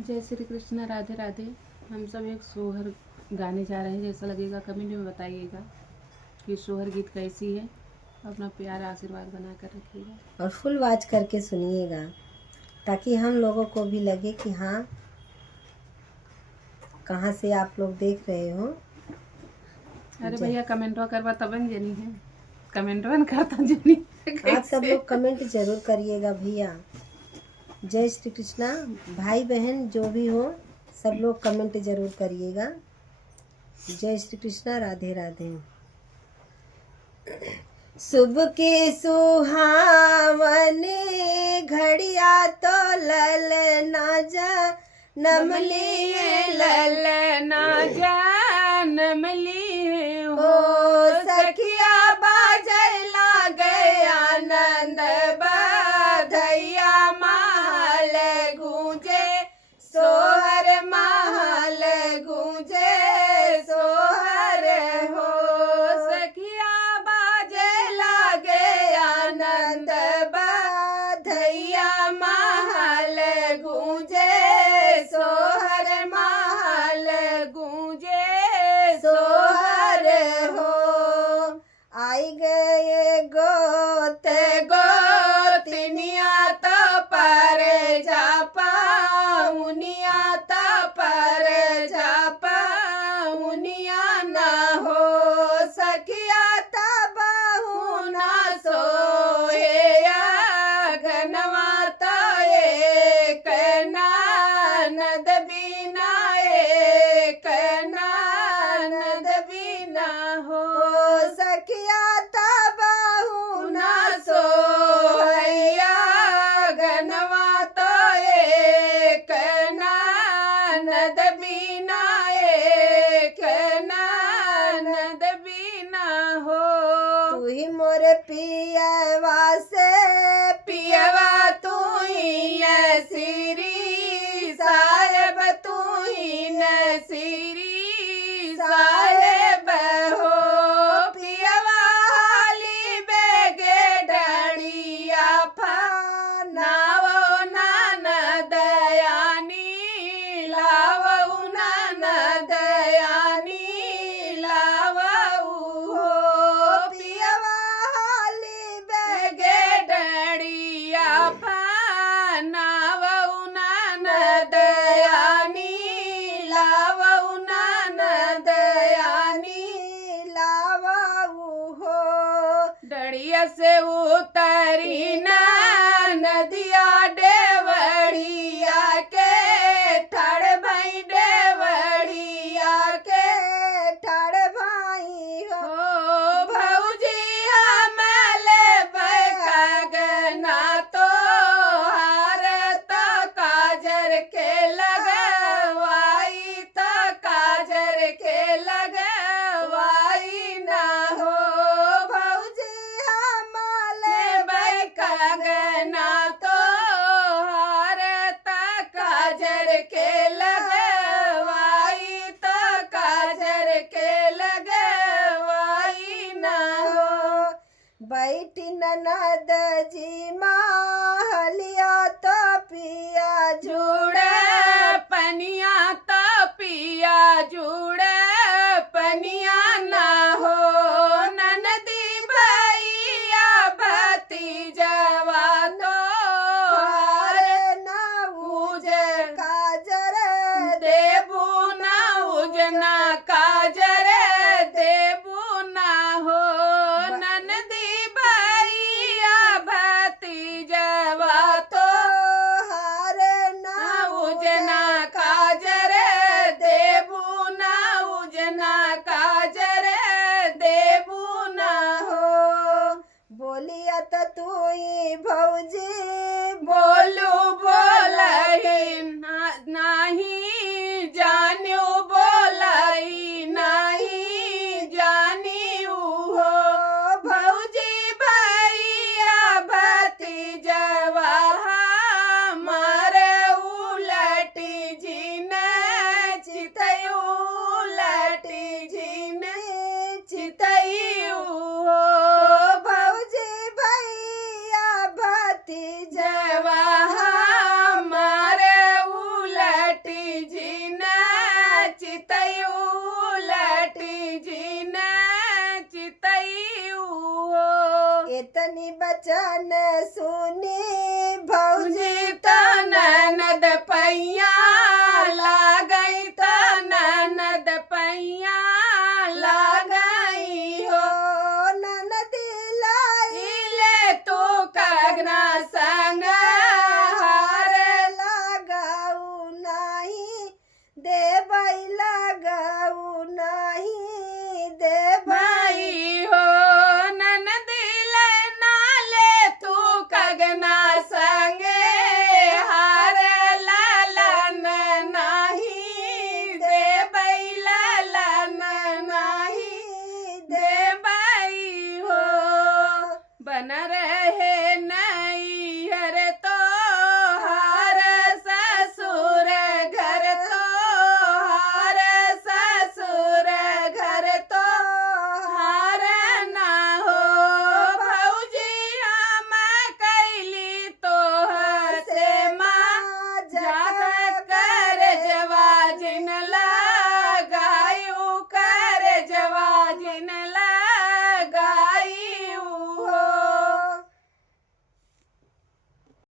जय श्री कृष्ण, राधे राधे। हम सब एक सोहर गाने जा रहे हैं। जैसा लगेगा कमेंट में बताइएगा कि सोहर गीत कैसी है। अपना प्यार आशीर्वाद बना कर रखिएगा और फुल वाच करके सुनिएगा ताकि हम लोगों को भी लगे कि हाँ, कहाँ से आप लोग देख रहे हो। अरे भैया कमेंटवा करवा तब न जनी है, कमेंटवा न करता जनी आप सब लोग कमेंट जरूर करिएगा भैया। जय श्री कृष्णा। भाई बहन जो भी हो सब लोग कमेंट जरूर करिएगा। जय श्री कृष्णा, राधे राधे। सुबह के सुहावन घड़िया तो ललना जनम लिए ललना जनम लिए हो सखिया बाजला गया आनंद बधैया महल गूंजे सोहर महल गूंजे सोहर हो सखिया बाजला गया आनंद बधैया महल गूंजे सोहर महल गूंजे सोहर हो। आई गए गोत गोतनिया तो पर जापा उनिया तो पर जापा उनिया ना हो सखिया तब ना सोया गनवा तो एक ननद बिना एक ननद बिना हो सखिया तब ना सोया गनवा तो एक ननद बिना एक ननद बिना हो। तू ही मोर पियवा से पियवा तू ही नसीरी साहेब तू ही नसीरी साहेब हो पियवा हाली बेगे डड़िया फनावो ननद यानी लावो ननद यानी लावो हो पियवा हाली बेगे डड़िया फनावो ननद यानी लावो ननद यानी लावो हो डड़िया से उतरी नदिया डेवड़िया के ठाड़ भाई डेवड़िया के ठाड़ भाई हो भौजी हमले बगना तो हार तो काजर के लगवाई तो काजर के लगवाई ना हो भौजी हमले बगना तो हार तो काजर के लगवाई तो काजर के लगवाई ना हो बैठी ननद जी महलिया तो पिया जुड़े पनिया तो पिया जुड़े पनिया ना हो ननदी भैया भतीजवा तो हार ना उजे काजर देबू ना उजना काजर देबू ना हो ननदी भैया भतीजवा तो हार ना उजना काजर देबू ना उजना काजर देबू ना हो बोलिया तो तू ही भौजी बोलू बोलही नाही जान्यू बोलही नाही जानियू हो भौजी भैया भतीजवा हमारे उलटी जिन चितयू उलटी जिन चितयू हो भौजी भैया भतीजवा जवा तनी बचन सुनी भौजी जी तो ननद पैया